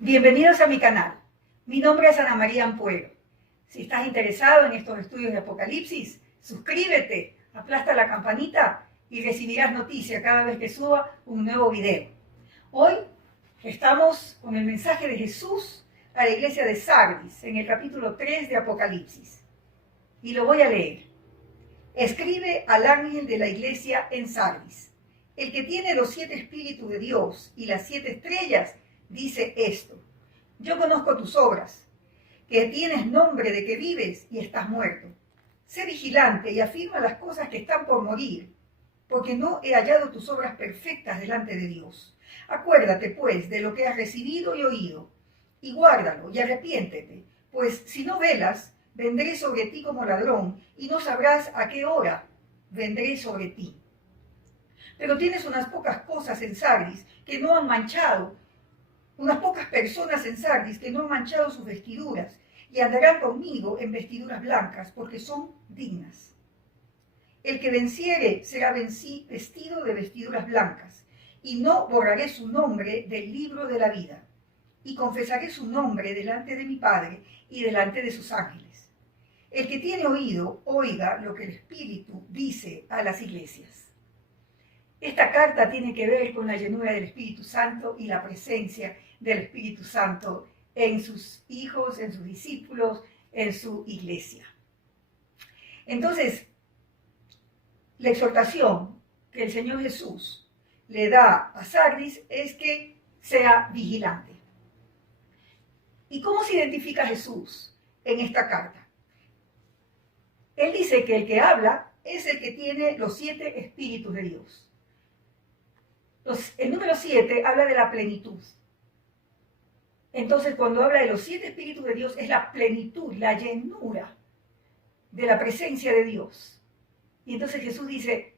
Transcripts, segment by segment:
Bienvenidos a mi canal. Mi nombre es Ana María Ampuero. Si estás interesado en estos estudios de Apocalipsis, suscríbete, aplasta la campanita y recibirás noticias cada vez que suba un nuevo video. Hoy estamos con el mensaje de Jesús a la iglesia de Sardis, en el capítulo 3 de Apocalipsis. Y lo voy a leer. Escribe al ángel de la iglesia en Sardis, el que tiene los 7 espíritus de Dios y las 7 estrellas, dice esto: yo conozco tus obras, que tienes nombre de que vives y estás muerto. Sé vigilante y afirma las cosas que están por morir, porque no he hallado tus obras perfectas delante de Dios. Acuérdate, pues, de lo que has recibido y oído, y guárdalo y arrepiéntete, pues si no velas, vendré sobre ti como ladrón, y no sabrás a qué hora vendré sobre ti. Pero tienes unas pocas cosas en Sardis que no han manchado, unas pocas personas en Sardis que no han manchado sus vestiduras, y andarán conmigo en vestiduras blancas, porque son dignas. El que venciere será vestido de vestiduras blancas, y no borraré su nombre del libro de la vida, y confesaré su nombre delante de mi Padre y delante de sus ángeles. El que tiene oído, oiga lo que el Espíritu dice a las iglesias. Esta carta tiene que ver con la llenura del Espíritu Santo y la presencia del Espíritu Santo en sus hijos, en sus discípulos, en su iglesia. Entonces, la exhortación que el Señor Jesús le da a Sardis es que sea vigilante. ¿Y cómo se identifica Jesús en esta carta? Él dice que el que habla es el que tiene los 7 espíritus de Dios. El número 7 habla de la plenitud. Entonces, cuando habla de los 7 espíritus de Dios, es la plenitud, la llenura de la presencia de Dios. Y entonces Jesús dice,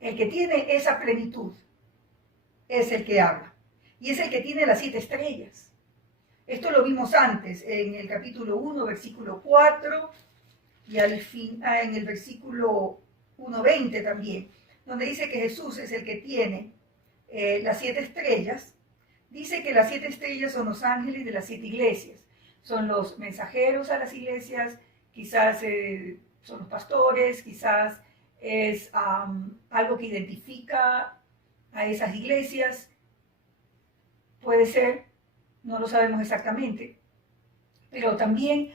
el que tiene esa plenitud es el que habla. Y es el que tiene las 7 estrellas. Esto lo vimos antes, en el capítulo 1, versículo 4, y al fin, en el versículo 1:20 también, donde dice que Jesús es el que tiene las 7 estrellas. Dice que las 7 estrellas son los ángeles de las 7 iglesias, son los mensajeros a las iglesias, quizás son los pastores, quizás es algo que identifica a esas iglesias, puede ser, no lo sabemos exactamente, pero también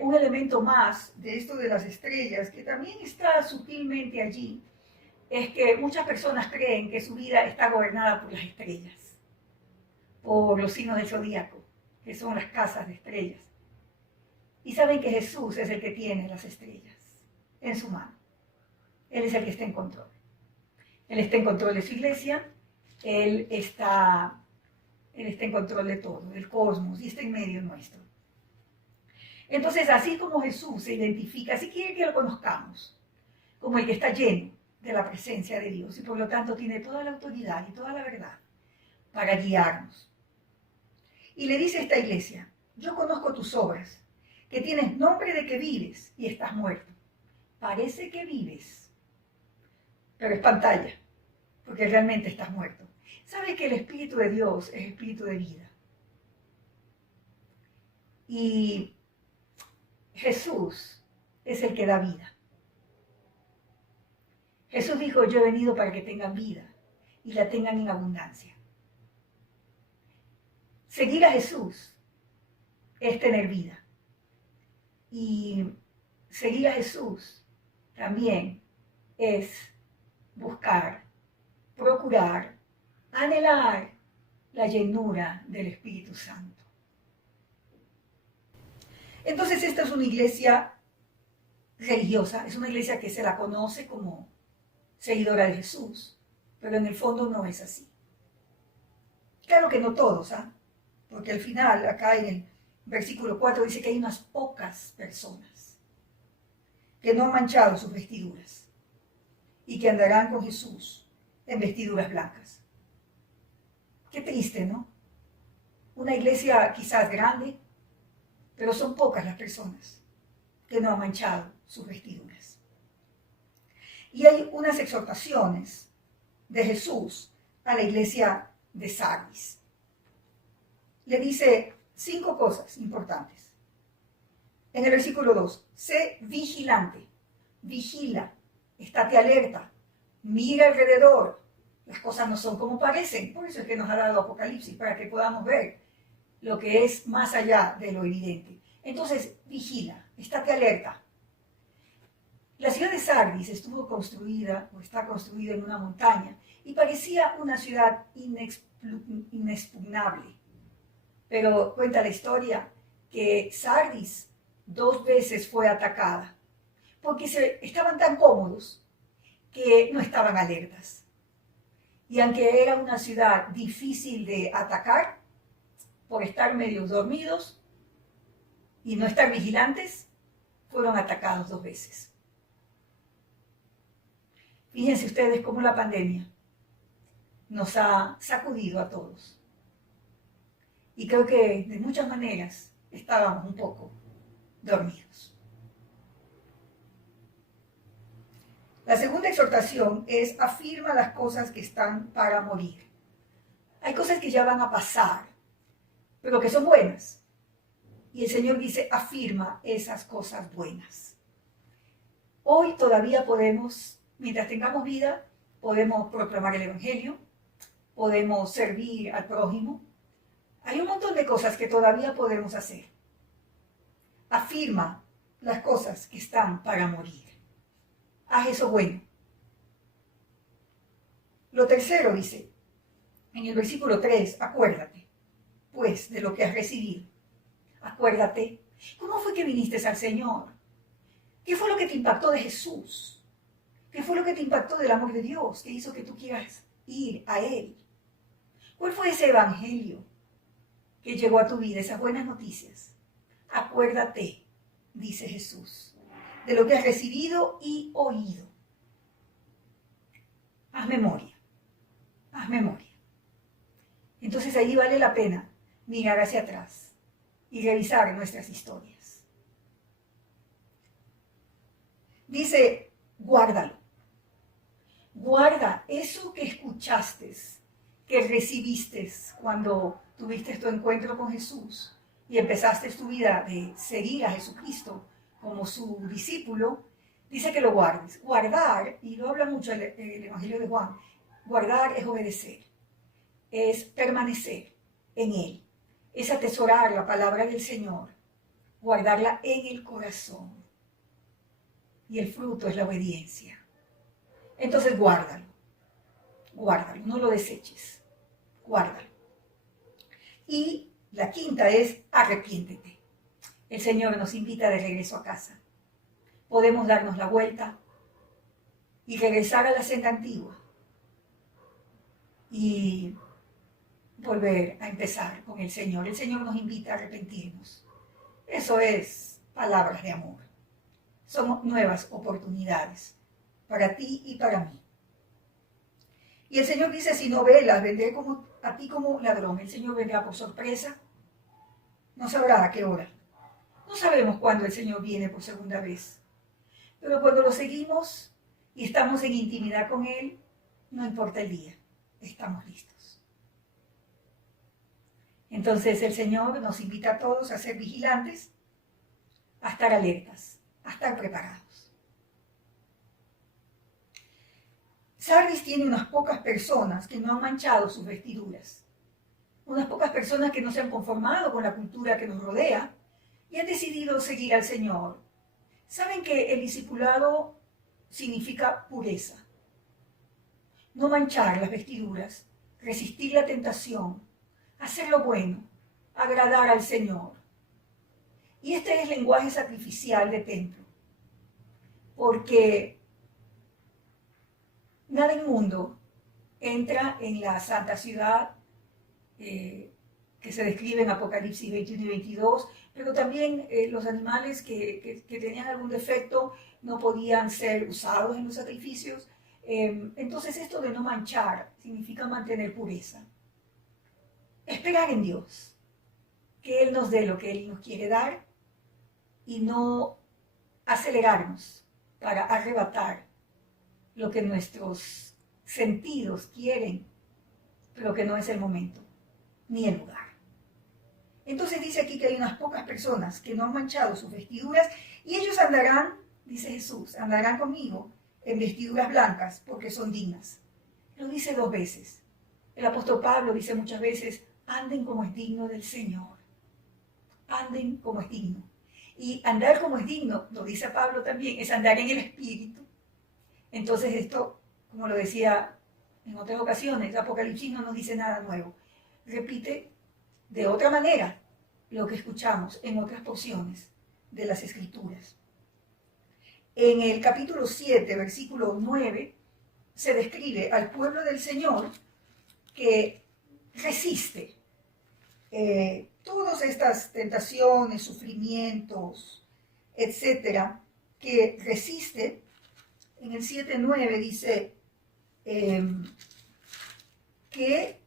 un elemento más de esto de las estrellas, que también está sutilmente allí, es que muchas personas creen que su vida está gobernada por las estrellas, por los signos del zodíaco, que son las casas de estrellas. Y saben que Jesús es el que tiene las estrellas en su mano. Él es el que está en control. Él está en control de su iglesia, Él está en control de todo, del cosmos, y está en medio nuestro. Entonces, así como Jesús se identifica, así quiere que lo conozcamos, como el que está lleno de la presencia de Dios, y por lo tanto tiene toda la autoridad y toda la verdad para guiarnos. Y le dice a esta iglesia, yo conozco tus obras, que tienes nombre de que vives y estás muerto. Parece que vives, pero es pantalla, porque realmente estás muerto. ¿Sabe que el Espíritu de Dios es espíritu de vida? Y Jesús es el que da vida. Jesús dijo, yo he venido para que tengan vida y la tengan en abundancia. Seguir a Jesús es tener vida. Y seguir a Jesús también es buscar, procurar, anhelar la llenura del Espíritu Santo. Entonces esta es una iglesia religiosa, es una iglesia que se la conoce como seguidora de Jesús, pero en el fondo no es así. Claro que no todos, porque al final, acá en el versículo 4 dice que hay unas pocas personas que no han manchado sus vestiduras y que andarán con Jesús en vestiduras blancas. Qué triste, ¿no? Una iglesia quizás grande, pero son pocas las personas que no han manchado sus vestiduras. Y hay unas exhortaciones de Jesús a la iglesia de Sardis. le dice 5 cosas importantes. En el versículo 2, sé vigilante, vigila, estate alerta, mira alrededor. Las cosas no son como parecen, por eso es que nos ha dado Apocalipsis, para que podamos ver lo que es más allá de lo evidente. Entonces, vigila, estate alerta. La ciudad de Sardis estuvo construida, o está construida en una montaña, y parecía una ciudad inexpugnable. Pero cuenta la historia que Sardis 2 veces fue atacada, porque estaban tan cómodos que no estaban alertas. Y aunque era una ciudad difícil de atacar, por estar medio dormidos y no estar vigilantes, fueron atacados 2 veces. Fíjense ustedes cómo la pandemia nos ha sacudido a todos. Y creo que de muchas maneras estábamos un poco dormidos. La segunda exhortación es: afirma las cosas que están para morir. Hay cosas que ya van a pasar, pero que son buenas. Y el Señor dice: afirma esas cosas buenas. Hoy todavía podemos, mientras tengamos vida, podemos proclamar el Evangelio, podemos servir al prójimo. Hay un montón de cosas que todavía podemos hacer. Afirma las cosas que están para morir. Haz eso bueno. Lo tercero dice, en el versículo 3, acuérdate, pues, de lo que has recibido. Acuérdate. ¿Cómo fue que viniste al Señor? ¿Qué fue lo que te impactó de Jesús? ¿Qué fue lo que te impactó del amor de Dios que hizo que tú quieras ir a Él? ¿Cuál fue ese evangelio que llegó a tu vida, esas buenas noticias? Acuérdate, dice Jesús, de lo que has recibido y oído. Haz memoria, haz memoria. Entonces ahí vale la pena mirar hacia atrás y revisar nuestras historias. Dice, guárdalo. Guarda eso que escuchaste, que recibiste cuando tuviste tu encuentro con Jesús y empezaste tu vida de seguir a Jesucristo como su discípulo. Dice que lo guardes. Guardar, y lo habla mucho el Evangelio de Juan, guardar es obedecer, es permanecer en Él, es atesorar la palabra del Señor, guardarla en el corazón. Y el fruto es la obediencia. Entonces guárdalo, guárdalo, no lo deseches, guárdalo. Y la quinta es arrepiéntete. El Señor nos invita de regreso a casa. Podemos darnos la vuelta y regresar a la senda antigua y volver a empezar con el Señor. El Señor nos invita a arrepentirnos. Eso es palabras de amor. Son nuevas oportunidades para ti y para mí. Y el Señor dice, si no velas, vendré a ti como ladrón. El Señor vendrá por sorpresa. No sabrá a qué hora. No sabemos cuándo el Señor viene por segunda vez. Pero cuando lo seguimos y estamos en intimidad con Él, no importa el día, estamos listos. Entonces el Señor nos invita a todos a ser vigilantes, a estar alertas, a estar preparados. Sardis tiene unas pocas personas que no han manchado sus vestiduras, unas pocas personas que no se han conformado con la cultura que nos rodea y han decidido seguir al Señor. Saben que el discipulado significa pureza, no manchar las vestiduras, resistir la tentación, hacer lo bueno, agradar al Señor. Y este es el lenguaje sacrificial de templo, porque nada inmundo entra en la santa ciudad que se describe en Apocalipsis 21 y 22, pero también los animales que tenían algún defecto no podían ser usados en los sacrificios. Entonces esto de no manchar significa mantener pureza. Esperar en Dios, que Él nos dé lo que Él nos quiere dar y no acelerarnos para arrebatar lo que nuestros sentidos quieren, pero que no es el momento ni el lugar. Entonces dice aquí que hay unas pocas personas que no han manchado sus vestiduras y ellos andarán, dice Jesús, andarán conmigo en vestiduras blancas porque son dignas. Lo dice 2 veces. El apóstol Pablo dice muchas veces, anden como es digno del Señor. Anden como es digno. Y andar como es digno, lo dice Pablo también, es andar en el Espíritu. Entonces esto, como lo decía en otras ocasiones, Apocalipsis no nos dice nada nuevo. Repite de otra manera lo que escuchamos en otras porciones de las Escrituras. En el capítulo 7, versículo 9, se describe al pueblo del Señor que resiste todas estas tentaciones, sufrimientos, etcétera, que resiste. En el 7:9 dice que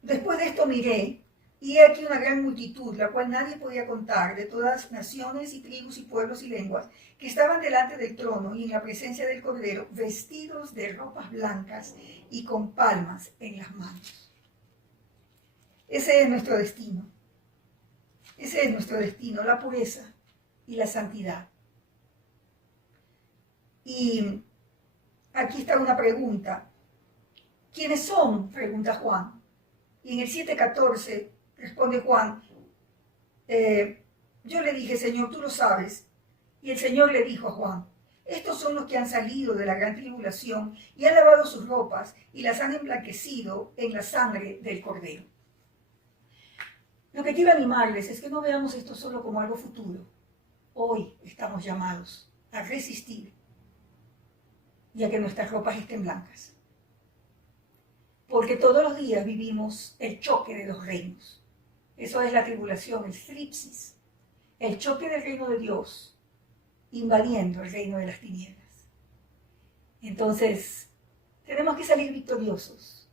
después de esto miré, y he aquí una gran multitud, la cual nadie podía contar, de todas naciones y tribus y pueblos y lenguas, que estaban delante del trono y en la presencia del Cordero, vestidos de ropas blancas y con palmas en las manos. Ese es nuestro destino. Ese es nuestro destino, la pureza y la santidad. Y aquí está una pregunta. ¿Quiénes son?, pregunta Juan. Y en el 7:14 responde Juan, yo le dije, Señor, tú lo sabes. Y el Señor le dijo a Juan, estos son los que han salido de la gran tribulación y han lavado sus ropas y las han emblanquecido en la sangre del Cordero. Lo que quiero animarles es que no veamos esto solo como algo futuro. Hoy estamos llamados a resistir y a que nuestras ropas estén blancas. Porque todos los días vivimos el choque de los reinos. Eso es la tribulación, el stripsis, el choque del reino de Dios invadiendo el reino de las tinieblas. Entonces, tenemos que salir victoriosos,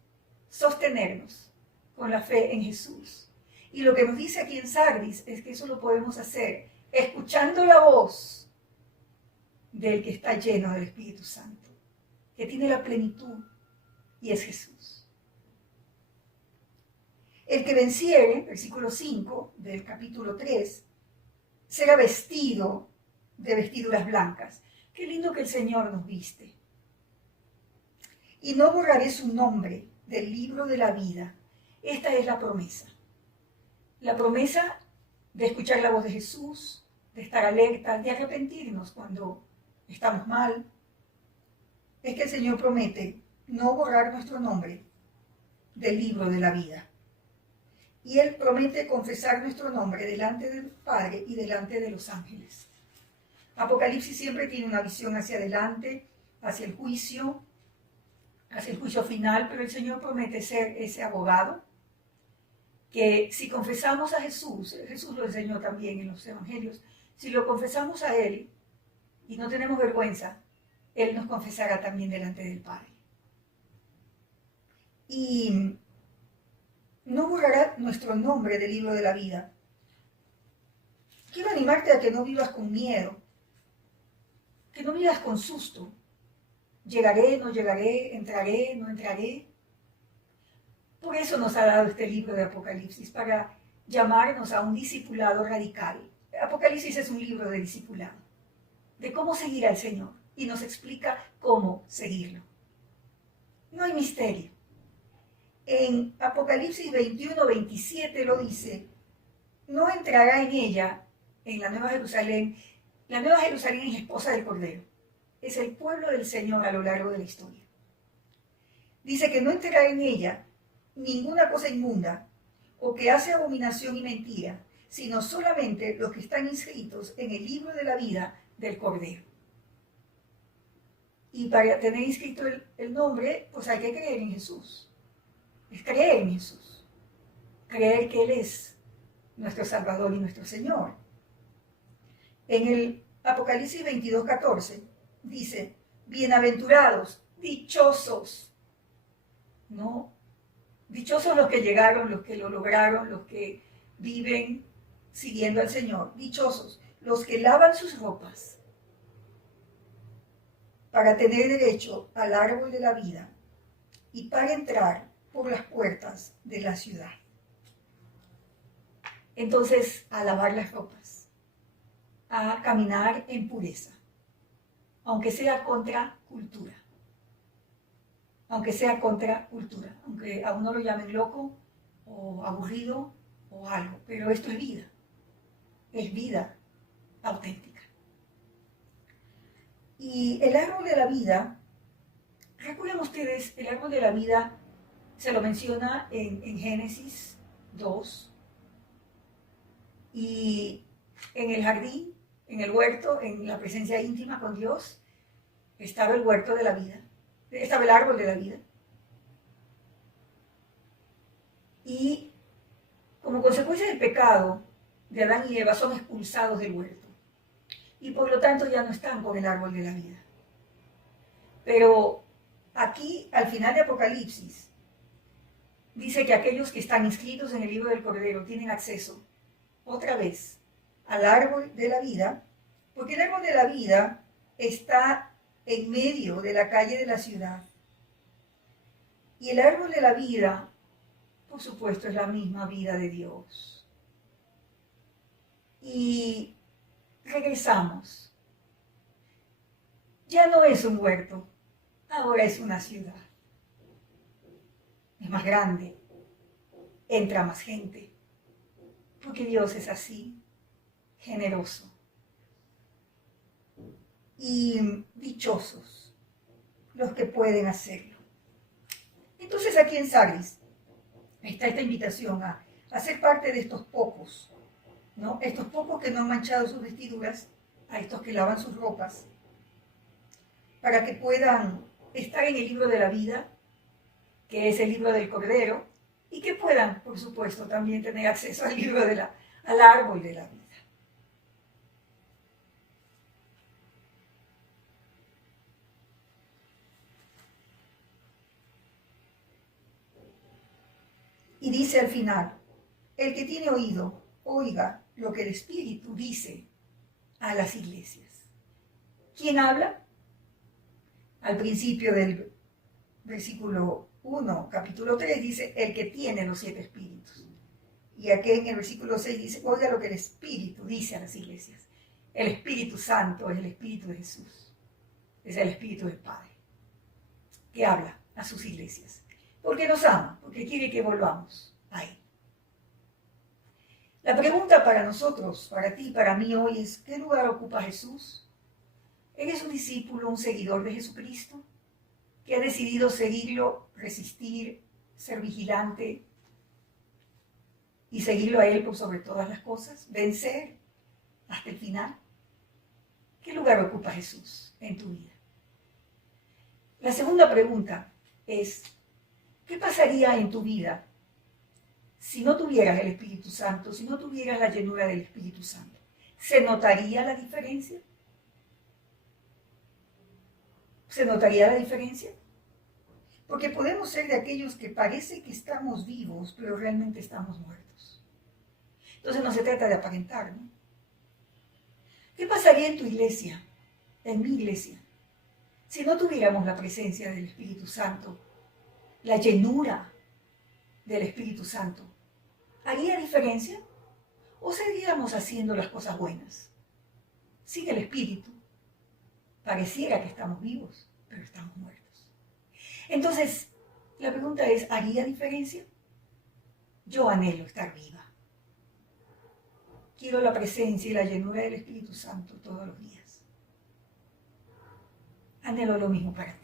sostenernos con la fe en Jesús. Y lo que nos dice aquí en Sardis es que eso lo podemos hacer escuchando la voz del que está lleno del Espíritu Santo, que tiene la plenitud y es Jesús. El que venciere, versículo 5 del capítulo 3, será vestido de vestiduras blancas. Qué lindo que el Señor nos viste. Y no borraré su nombre del libro de la vida. Esta es la promesa. La promesa de escuchar la voz de Jesús, de estar alerta, de arrepentirnos cuando estamos mal. Es que el Señor promete no borrar nuestro nombre del libro de la vida. Y Él promete confesar nuestro nombre delante del Padre y delante de los ángeles. Apocalipsis siempre tiene una visión hacia adelante, hacia el juicio final, pero el Señor promete ser ese abogado que si confesamos a Jesús, Jesús lo enseñó también en los evangelios, si lo confesamos a Él y no tenemos vergüenza, Él nos confesará también delante del Padre. Y no borrará nuestro nombre del libro de la vida. Quiero animarte a que no vivas con miedo, que no vivas con susto. Llegaré, no llegaré, entraré, no entraré. Por eso nos ha dado este libro de Apocalipsis, para llamarnos a un discipulado radical. Apocalipsis es un libro de discipulado, de cómo seguir al Señor, y nos explica cómo seguirlo. No hay misterio. En Apocalipsis 21:27 lo dice, no entrará en ella, en la Nueva Jerusalén. La Nueva Jerusalén es esposa del Cordero. Es el pueblo del Señor a lo largo de la historia. Dice que no entrará en ella ninguna cosa inmunda o que hace abominación y mentira, sino solamente los que están inscritos en el libro de la vida del Cordero. Y para tener inscrito el nombre, pues hay que creer en Jesús. Es creer en Jesús. Creer que Él es nuestro Salvador y nuestro Señor. En el Apocalipsis 22:14 dice, bienaventurados, dichosos, ¿no? Dichosos los que llegaron, los que lo lograron, los que viven siguiendo al Señor. Dichosos los que lavan sus ropas para tener derecho al árbol de la vida y para entrar por las puertas de la ciudad. entonces a lavar las ropas, a caminar en pureza, aunque sea contra cultura. Aunque sea contra cultura, aunque a uno lo llamen loco o aburrido o algo, pero esto es vida auténtica. Y el árbol de la vida, recuerden ustedes, el árbol de la vida se lo menciona en Génesis 2, y en el jardín, en el huerto, en la presencia íntima con Dios, estaba el huerto de la vida. Estaba el árbol de la vida. Y como consecuencia del pecado de Adán y Eva son expulsados del huerto. Y por lo tanto ya no están con el árbol de la vida. Pero aquí, al final de Apocalipsis, dice que aquellos que están inscritos en el libro del Cordero tienen acceso otra vez al árbol de la vida, porque el árbol de la vida está en medio de la calle de la ciudad. Y el árbol de la vida, por supuesto, es la misma vida de Dios. Y regresamos. Ya no es un huerto, ahora es una ciudad. Es más grande, entra más gente, porque Dios es así, generoso. Y dichosos los que pueden hacerlo. Entonces aquí en Sardis está esta invitación a ser parte de estos pocos, ¿no? Estos pocos que no han manchado sus vestiduras, a estos que lavan sus ropas, para que puedan estar en el libro de la vida, que es el libro del Cordero, y que puedan, por supuesto, también tener acceso al libro al árbol de la vida. Y dice al final, el que tiene oído, oiga lo que el Espíritu dice a las iglesias. ¿Quién habla? Al principio del versículo 1, capítulo 3, dice, el que tiene los 7 espíritus. Y aquí en el versículo 6 dice, oiga lo que el Espíritu dice a las iglesias. El Espíritu Santo es el Espíritu de Jesús. Es el Espíritu del Padre, que habla a sus iglesias. Porque nos ama, porque quiere que volvamos a Él. La pregunta para nosotros, para ti, para mí hoy es, ¿qué lugar ocupa Jesús? ¿Eres un discípulo, un seguidor de Jesucristo? ¿Que ha decidido seguirlo, resistir, ser vigilante y seguirlo a Él por sobre todas las cosas? ¿Vencer hasta el final? ¿Qué lugar ocupa Jesús en tu vida? La segunda pregunta es, ¿qué pasaría en tu vida si no tuvieras el Espíritu Santo, si no tuvieras la llenura del Espíritu Santo? ¿Se notaría la diferencia? ¿Se notaría la diferencia? Porque podemos ser de aquellos que parece que estamos vivos, pero realmente estamos muertos. Entonces no se trata de aparentar, ¿no? ¿Qué pasaría en tu iglesia, en mi iglesia, si no tuviéramos la presencia del Espíritu Santo, la llenura del Espíritu Santo? ¿Haría diferencia? ¿O seguiríamos haciendo las cosas buenas? Sin el Espíritu, pareciera que estamos vivos, pero estamos muertos. Entonces, la pregunta es, ¿haría diferencia? Yo anhelo estar viva. Quiero la presencia y la llenura del Espíritu Santo todos los días. Anhelo lo mismo para ti.